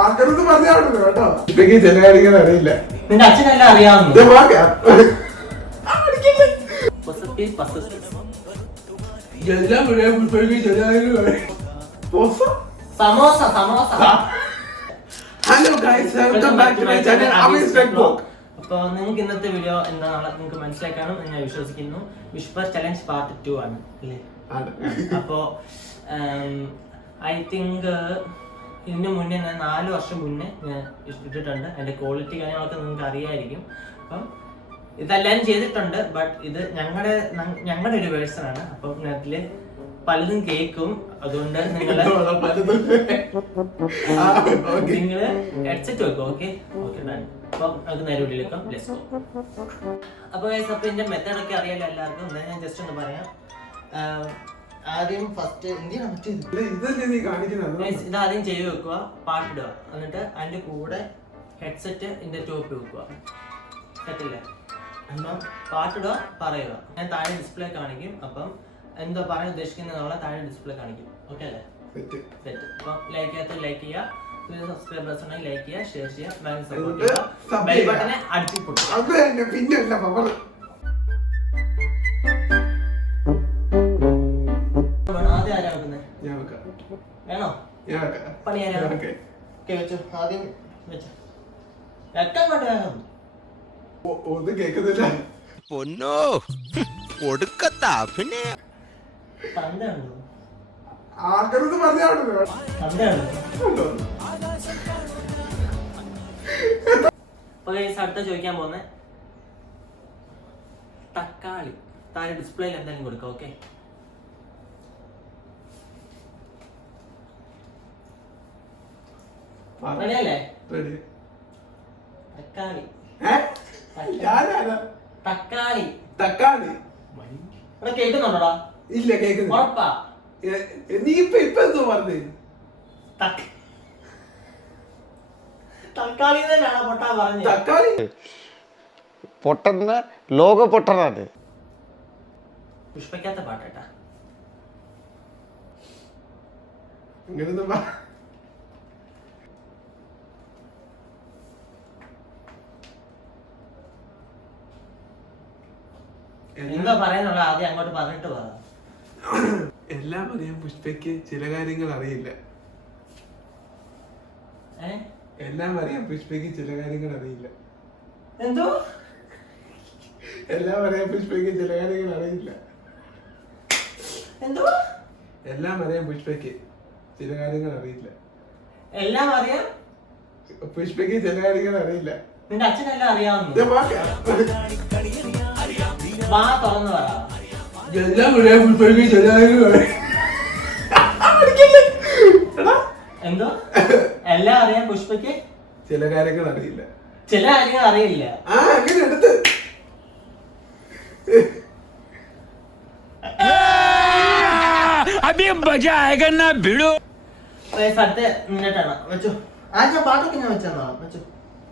ആർക്കടുത്ത് പറഞ്ഞാണല്ലോ കേട്ടോ. ഇപ്പൊക്ക് ചില കാര്യങ്ങൾ അറിയില്ല. നിന്റെ അച്ഛനെല്ലാം അറിയാവുന്നു. എല്ലാം samosa samosa. Hello guys, welcome back to my channel Ameez tech vlog. അപ്പോൾ നിങ്ങൾക്ക് ഇന്നത്തെ വീഡിയോ എന്താണെന്ന് നിങ്ങൾക്ക് മനസ്സിലാക്കാനും ഞാൻ വിശ്വസിക്കുന്നു. വിഷ്പർ ചലഞ്ച് പാർട്ട് 2 ആണ് അല്ലേ? അപ്പോൾ ഐ തിങ്ക് ഇതിന് മുന്നേ ഞാൻ 4 വർഷം മുന്നേ ഞാൻ ഇട്ടിട്ടുണ്ട്. അതിന്റെ ക്വാളിറ്റി കാര്യങ്ങളൊക്കെ നിങ്ങൾക്ക് അറിയായിരിക്കും. അപ്പം ഇതെല്ലാം ചെയ്തിട്ടുണ്ട്. ബട്ട് ഇത് ഞങ്ങളുടെ ഒരു വേഴ്സൺ ആണ്. അപ്പം ഇതില് പലതും കേൾക്കും. അതുകൊണ്ട് നിങ്ങള് ഹെഡ്സെറ്റ് വെക്കും. Okay okay done. അപ്പം നമുക്ക് നേരെ വീട്ടിലേക്കാം. Let's go. അപ്പോൾ ഇതിന്റെ മെത്തേഡൊക്കെ അറിയാലോ എല്ലാവർക്കും. എന്തായാലും ഞാൻ ജസ്റ്റ് ഒന്ന് പറയാം. ആദ്യം ഫസ്റ്റ് ഇതാദ്യം ചെയ്ത് വെക്കുക, പാട്ടിടുക, എന്നിട്ട് അതിന്റെ കൂടെ ഹെഡ്സെറ്റ് ഇതിന്റെ ടോപ്പ് വെക്കുക. സെറ്റല്ലേ? അപ്പം പാട്ടിടുക, പറയുക. ഞാൻ താഴെ ഡിസ്പ്ലേ കാണിക്കും. അപ്പം എന്താ പറയാൻ ഉദ്ദേശിക്കുന്ന താഴെ ഡിസ്പ്ലേ കാണിക്കും. ഓക്കെ അല്ലേ? സെറ്റ്. അപ്പം ലൈക്ക് ചെയ്യാത്ത ലൈക്ക് ചെയ്യുക, സബ്സ്ക്രൈബേഴ്സ് ഉണ്ടെങ്കിൽ ലൈക്ക് ചെയ്യുക, ഷെയർ ചെയ്യുക, സപ്പോർട്ട് ചെയ്യുക, ബെൽ ബട്ടനെ അടിച്ചു പൊട്ടുക. വേണോ പണി? വെച്ചു ആദ്യം വെച്ചു കേക്കുന്നില്ല. പൊന്നോ ഒടുക്കത്താ പിന്നെ തന്തയുണ്ടോ? ആർക്കടുത്ത് പറഞ്ഞാണല്ലോ. അടുത്ത ചോദിക്കാൻ പോന്നെ തക്കാളി. താഴെ ഡിസ്പ്ലേയിൽ എന്തെങ്കിലും കൊടുക്കാം. ഓക്കെ, റെഡിയല്ലേ? തക്കാളി തക്കാളി തക്കാളി ഇവിടെ കേൾക്കുന്നുണ്ടോടാ? ഇല്ല, കേൾക്കുന്നു. ഉറപ്പാ? നീ ഇപ്പൊ എന്തോ പറഞ്ഞു? തക്കാളി തന്നെയാണോ പൊട്ടാ പറഞ്ഞു? തക്കാളി പൊട്ടന്ന ലോക പൊട്ടനാണ്. പുഷ്പക്കാത്ത പാട്ടേട്ടാ. ഇങ്ങനൊന്നും എന്താ പറയാനുള്ള ആദ്യം അങ്ങോട്ട് പറഞ്ഞിട്ട് പോകാം. എല്ലാം അറിയാം പുഷ്പയ്ക്ക്, ചില കാര്യങ്ങൾ അറിയില്ല. എല്ലാം അറിയാം പുഷ്പയ്ക്ക്, ചില കാര്യങ്ങൾ അറിയില്ല. എന്തോ? എല്ലാം അറിയാം പുഷ്പയ്ക്ക്, ചില കാര്യങ്ങൾ അറിയില്ല. എന്തോ? എല്ലാം അറിയാം പുഷ്പയ്ക്ക്, ചില കാര്യങ്ങൾ അറിയില്ല. എല്ലാം അറിയാം പുഷ്പയ്ക്ക്, ചില കാര്യങ്ങൾ അറിയില്ല. നിന്റെ അച്ഛനെല്ലാം അറിയാവുന്നു. വാ തുറന്നു പറ. എല്ലാം അറിയാം പുഷ്പയ്ക്ക്, ചില കാര്യങ്ങൾ എന്തോ? എല്ലാം അറിയാം പുഷ്പയ്ക്ക്, ചില കാര്യങ്ങൾ അറിയില്ല. ചില കാര്യങ്ങൾ അറിയില്ല. അങ്ങനെ എടുത്ത് അടുത്ത മിനിറ്റാണ്. വെച്ചു ആദ്യം പാട്ടൊക്കെ ഞാൻ വെച്ചോ. വെച്ചു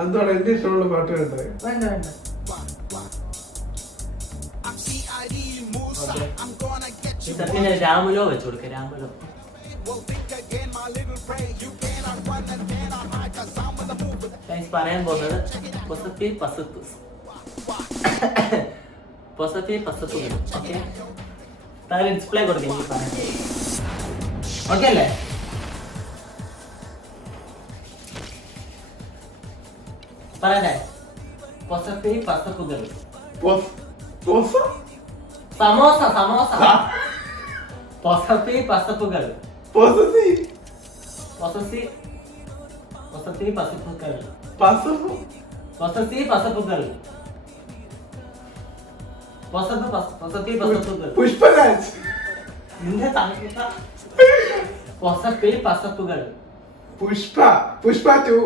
അതോടെ എന്റെ ഇഷ്ടമുള്ള പാട്ട് കേട്ടത്. വേണ്ട വേണ്ട. സത്യന് രാമുലോ വെച്ചു കൊടുക്ക. രാമുലോ പറയാൻ പോകുന്നത് പൊസത്തി പസത്തുകൾ. ഓക്കെ, താഴെ ഡിസ്പ്ലേ കൊടുക്കും. ഓക്കെ അല്ലേ? പറയട്ടെ? പൊസത്തി പസത്തുകൾ. സമോസ സമോസ. പൊസത്തി പസപ്പുകൾ. പൊസത്തി പസപ്പുകൾ. പൊസത്തി പസപ്പുകൾ. പൊസത്തി പസപ്പുകൾ. പുഷ്പരാജ്. നിന്റെ താങ്ക പൊസത്തി പസപ്പുകൾ. പുഷ്പ 2.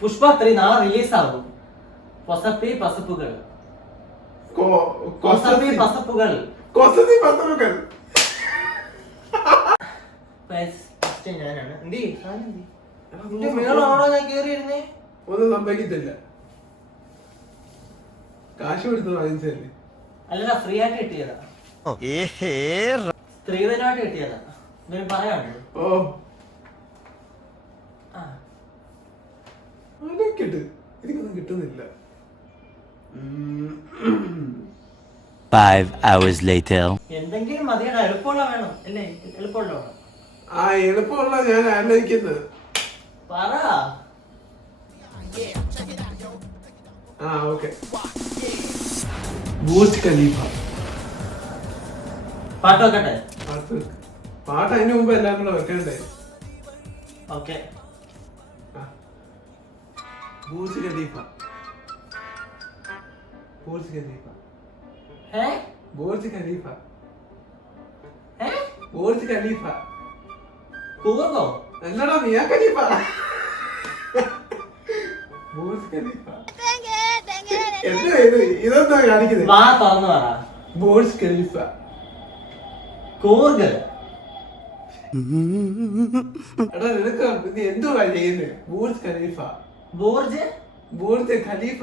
പുഷ്പ 3 നാളെ റിലീസ് ആവും. പൊസത്തി പസപ്പുകൾ. കൊസത്തി പസപ്പുകൾ. ഞാനാണ്. മേളാണോ ഞാൻ കേറിയിരുന്നേ? ഒന്നും സംഭവിക്കത്തില്ല. കാശ് കൊടുത്ത് വാങ്ങിച്ചല്ലേ? അല്ലടാ, ഫ്രീ ആയിട്ട് കിട്ടിയതാ. സ്ത്രീധനമായിട്ട് കിട്ടിയതാ. പറയാനുണ്ടോ? ഓ കിട്ട് എനിക്കൊന്നും കിട്ടുന്നില്ല. 5 hours later. എന്തെങ്കിലും മതിയാണ്, എളുപ്പമുള്ള വേണം അല്ലേ? എളുപ്പമുള്ള വേണം. ആ എളുപ്പമുള്ള ഞാൻ ആലോചിക്കുന്നത്. പറ. ഓക്കെ. Burj Khalifa. പാട്ട് വെക്കട്ടെ? പാട്ട് അതിന് മുമ്പ് എല്ലാം കൂടെ വെക്കണ്ടേ? Okay. Burj Khalifa. Burj Khalifa. Burj Khalifa. Burj Khalifa. കൂർഗോ? എന്നടാ മിയ ഖലീഫ. ബുർജ് ഖലീഫ. ഇതെന്താ കാണിക്കുന്നത്? വാ തുറന്നു പറ. Burj Khalifa. കൂർഗ്. എടാ നിനക്ക് നീ എന്തുവാ ചെയ്യുന്നത്? Burj Khalifa. Burj? Burj Khalifa.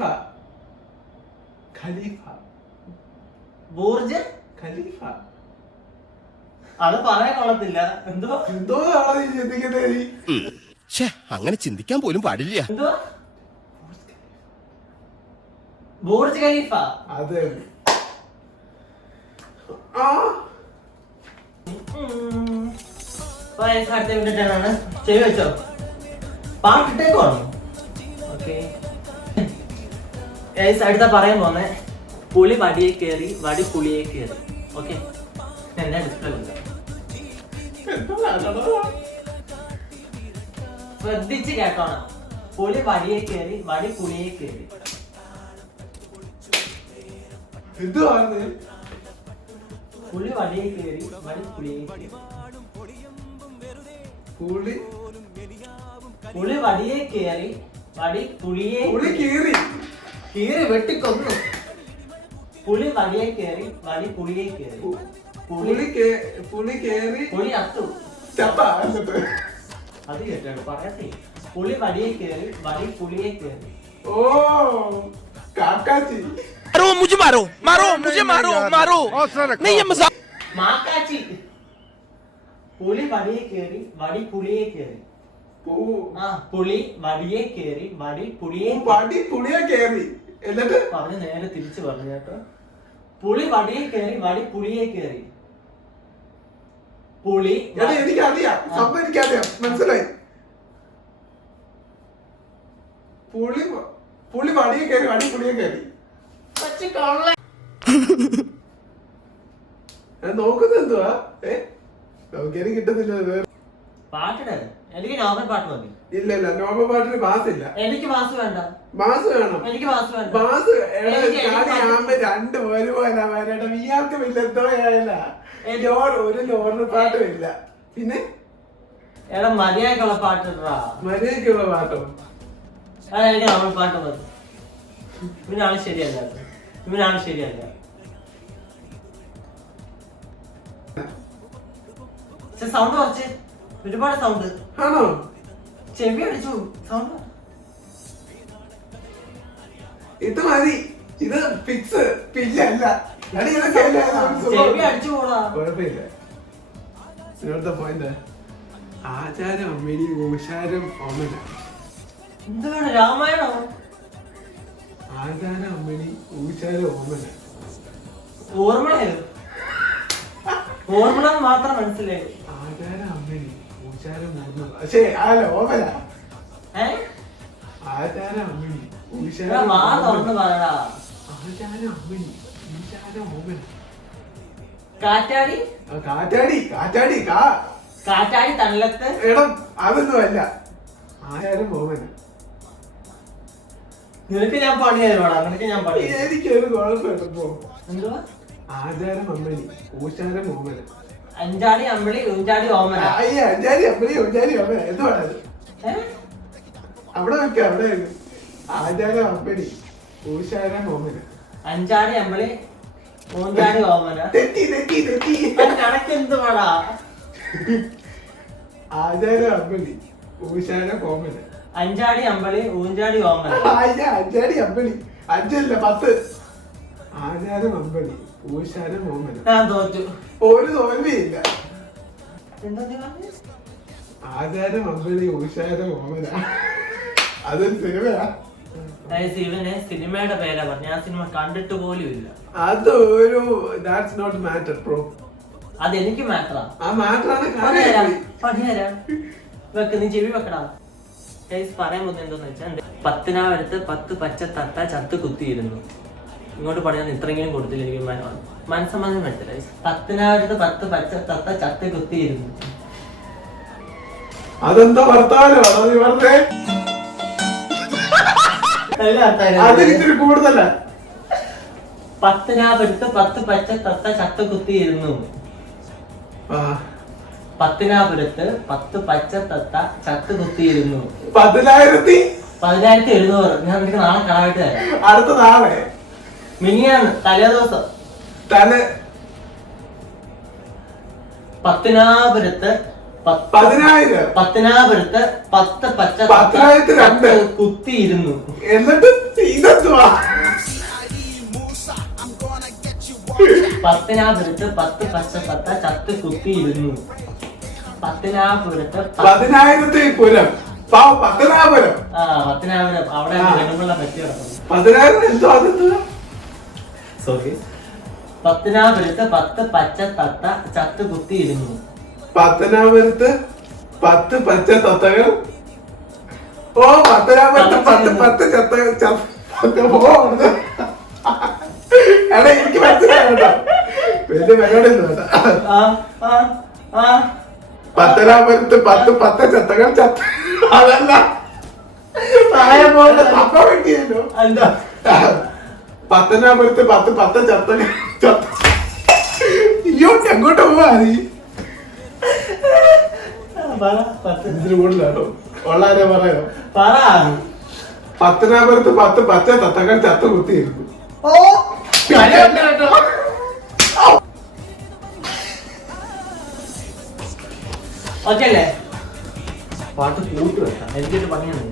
Khalifa. Burj Khalifa. അത് പറയാൻ കൊള്ളത്തില്ല. എന്തോ നീ ചിന്തിക്കുന്നത്? അങ്ങനെ ചിന്തിക്കാൻ പോലും പാടില്ല. എന്തോ ബുർജ് ഖലീഫ. അതെ. അടുത്ത വിട്ടിട്ടാണ് ചെവി വെച്ചോ. പാട്ടിട്ടേക്കുവാണോ? ഓക്കെ. അടുത്ത പറയാൻ പോന്നെ പുളി വടിയെ കയറി വടി പുളിയെ കയറി. ഓക്കെ, എന്റെ ഡിസ്പ്ലേ ഉണ്ട്, ശ്രദ്ധിച്ച് കേട്ടോണം. പുളി വടിയെ കയറി വടി പുളിയെ കയറി. പുളി വടിയെ കയറി വടി പുളിയെ കയറി. പുളി വടിയെ കയറി വടി പുളിയെ കീറി വെട്ടിക്കൊന്നു. പുളി വടിയെ കയറി വടി പുളിയെ കയറി. പുളി അത്തു. അത് കേട്ടോ പറയട്ടെ. പുളി വടിയെ കയറി വടി പുളിയെ കയറി. മാക്കാച്ചി. പുളി വടിയെ കയറി വടി പുളിയെ കയറി. പുളി വടിയെ കയറി വടി പുളിയെ കയറി. എന്നിട്ട് പറഞ്ഞു നേരെ തിരിച്ചു പറഞ്ഞു കേട്ടോ. പുളി വടിയെ കയറി വടി പുളിയെ കയറി. പുളി എനിക്കറിയാം, സംഭവം എനിക്കറിയാം, മനസ്സിലായി. പുളി വടിയെ കയറി വടി പുളിയെ കയറി. നോക്കുന്നത് എന്തുവാ? നോക്കിയാലും കിട്ടുന്നില്ല. പാട്ടിട. എനിക്ക് നോർമൽ പാട്ട് മതി. ഇല്ല നോർമൽ പാട്ടിന് ബാസ് ഇല്ല. എനിക്ക് ബാസ് വേണ്ട. ബാസ് വേണം. എനിക്ക് ബാസ് വേണ്ട. ബാസ് കളിയാകുമ്പോ രണ്ട് ഒരുപോലെ വരട്ടെ. ഇയാൾക്കും ഇല്ല, എന്തോ ഒരു നോർമൽ പാട്ടും ഇല്ല. പിന്നെ എടാ മര്യാദക്കുള്ള പാട്ടിടാ. മര്യാദക്കുള്ള പാട്ടോ? എനിക്ക് നോർമൽ പാട്ട് മതി. ഇവനാണ് ശരിയല്ല. സൗണ്ട് കുറച്ച്, ഒരുപാട് സൗണ്ട് ആണോ? ചെവി അടിച്ചു സൗണ്ട്. ഇത് മതി, ഇത് ഫിക്സ്. പിന്നല്ല ചെവി അടിച്ചു പോടാ. കുഴപ്പമില്ല. ഇവിടുത്തെ പോയിന്റ് ആചാരം അമ്മിണി ഓശാരം ഓമന. എന്താണ് രാമായണോ? ആചാരം അമ്മിണി ഊശാരം ഓമന. ഓർമ്മ മാത്രം മനസ്സിലായി. ആചാരം അമ്മിണി ഊശാരം ഓമന. പക്ഷേ അല്ല ഓമന. ആചാരം അമ്മിണി ഊശാരം പറയടാ. ആചാരം അമ്മിണി ഊശാരം ഓമന. കാറ്റാടി തണലത്ത്. എടാ അതൊന്നും അല്ല. ആചാരം ഓമന. നിനക്ക് ഞാൻ പണിയായിരുവാടാ. എനിക്കൊരു കുഴപ്പമില്ലപ്പോ. എന്തുവാ? ആചാരം അമ്മിണി ഊശാരം ഓമന. അഞ്ചാടി അമ്പിളി ഊഞ്ചാടി ഓമന. അഞ്ചാടി അമ്മിണി ഊഞ്ചാടി ഓമന എന്തുവാണ്? അവിടെ വെക്ക. അവിടെ ആചാരം അമ്മിണി ഊശാരം ഓമന. അഞ്ചാടി അമ്പിളി ഊഞ്ചാടി ഓമന. തെറ്റി കണക്ക് എന്തുവാടാ? ആചാരം അമ്മിണി ഊശാരം ഓമന. അഞ്ചാടി അമ്പളി ഊഞ്ചാടി ഓമന. അഞ്ചാടി അമ്പളി. 5 അല്ല 10. ആചാരം അമ്പളി ഊശാരം ഓമന. ഞാൻ തോറ്റു. ഒരു തോൽവിയില്ല. എന്താ നീ പറഞ്ഞത്? ആചാരം അമ്പലി ഉഷാരം ഓമന. അതൊരു സിനിമയാ. ഇവന് സിനിമയുടെ പേരാ പറഞ്ഞു. ഞാൻ സിനിമ കണ്ടിട്ട് പോലും ഇല്ല. അത് ഒരു ദാറ്റ്സ് നോട്ട് മാറ്റർ ബ്രോ. അതെനിക്ക് മാറ്ററാ. ആ മാറ്ററാണ് പറഞ്ഞുതരാം. വെക്ക്, നീ ചെവി വെക്കടാ. പറയാൻ പോകുന്നത് എന്താന്ന് വെച്ചാൽ, പത്തനാപുരത്ത് 10 പച്ച തത്ത ചത്ത് കുത്തിയിരുന്നു. ഇങ്ങോട്ട് പറയാൻ ഇത്രയെങ്കിലും കൊടുത്തില്ല, എനിക്ക് മനസ്സമാധാനം എടുത്തില്ല. പത്തനാപുരത്ത് 10 പച്ച തത്ത ചത്ത് കുത്തിയിരുന്നു. അതെന്താ വർത്താനോ നീ പറഞ്ഞേ? അതിരിച്ചിരി കൂടുതലാ. പത്തനാപുരത്ത് 10 പച്ച തത്ത ചത്ത് കുത്തിയിരുന്നു. പത്തനാപുരത്ത് 10 പച്ച തത്ത ചത്ത് കുത്തിയിരുന്നു. 10,700. ഞാൻ നിനക്ക് നാളെ കടമായിട്ട് തരാം. അടുത്ത നാളെ മിനിയാണ് തലേ ദിവസം. പത്തനാപുരത്ത് 10 പച്ച തത്ത കുത്തിയിരുന്നു. എന്നിട്ട് ഇതെന്തുവാ? പത്തനാപുരത്ത് 10 പച്ച തത്ത ചത്ത് കുത്തിയിരുന്നു. പത്തനാപുരത്ത് 10,000 പത്തനാപുരം. പത്തനാപുരം അവിടെ ജനങ്ങളെ പറ്റി കിടക്കുന്നു. 10,000 എന്തോ അതെന്താ? സോറി. പത്തനാപുരത്ത് 10 പച്ച തത്ത ചത്ത് കുത്തിയിരുന്നു. പത്തനാപുരത്ത് 10 പച്ച തത്തകൾ. ഓ പത്തനാപുരത്ത് 10 ചത്ത എടാ എനിക്ക് മനസ്സിലായി കേട്ടോ. വലിയ പരിപാടിയൊന്നും വേണ്ട. പത്തനാപുരത്ത് 10 പച്ച ചത്തകൾ ചത്ത. അതല്ല പറയാൻ പോകുന്ന അപ്പ വെട്ടിയല്ലോ. എന്താ? പത്തനാപുരത്ത് 10 പച്ച ചത്തകൾ ചത്ത. അയ്യോ എങ്ങോട്ട് പോവാ നീ? ഇതിന് കൂടുതലാണോ? വളരെ പറയാം. പത്തനാപുരത്ത് 10 പച്ച തത്തകൾ ചത്ത കുത്തിയിരുന്നു. ഓക്കെ അല്ലേ? പാട്ട് കൂട്ട് വെക്കാം. എനിക്കിട്ട് പണിയാണ്.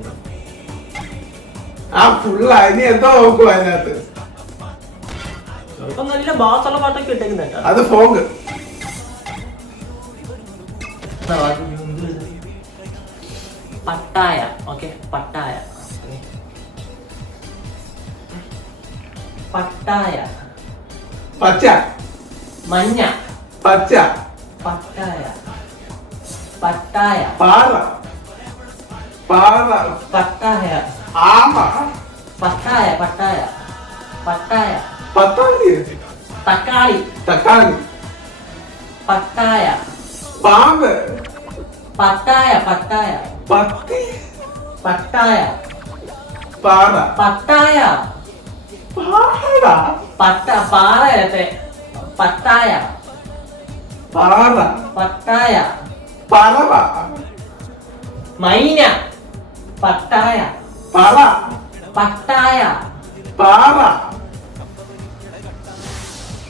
ആ ഫുള്ള ഇനി എന്തോ നോക്കും അതിനകത്ത്. ഇപ്പൊ നല്ല ബാസുള്ള പാട്ടൊക്കെ ഇട്ടേക്കുന്നുണ്ട്. അത് fog. Pattaya. Okay, Pattaya. Pattaya. പച്ച. മഞ്ഞ. പച്ച. പട്ടായ. പട്ടായ. പാറ. പാറ. പട്ടായ. ആമ. പട്ടായ. പട്ടായ. പട്ടായ. പത്താളി. തക്കാളി. തക്കാളി. പട്ടായ. പാമ്പ്. പട്ടായ. പട്ടായ. പത്തി. പട്ടായ. പാറ. പട്ടായ. പാറ. പാറയത്തെ. പട്ടായ. പാറ. പട്ടായ. പറവ. മൈന. പട്ടായ. പറ. പട്ടായ. പാറ.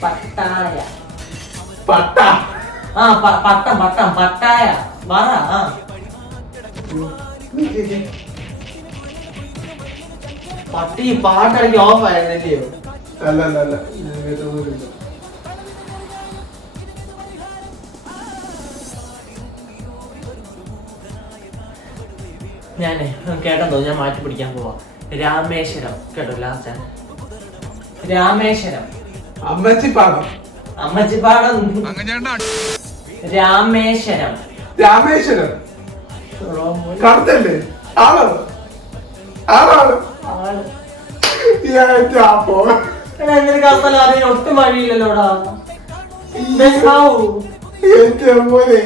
പട്ടായ. പട്ട. പട്ടം. പട്ടായ. പറ. പട്ടി പാട്ടിടയ്ക്ക് ഓഫ് ആയിരുന്നല്ലയോ? അല്ല ഞാനേ കേട്ടോ, ഞാൻ മാറ്റി പിടിക്കാൻ പോവാ. രാമേശ്വരം കേട്ടോ, ലാസ്റ്റ് ആണ്. രാമേശ്വരം. അമ്മച്ചിപ്പാടം. അമ്മച്ചിപ്പാടം. രാമേശ്വരം. രാമേശ്വരം കറുത്തല്ലേ? ആളോ? ഒട്ടും വഴിയില്ലല്ലോടാ. മോനെ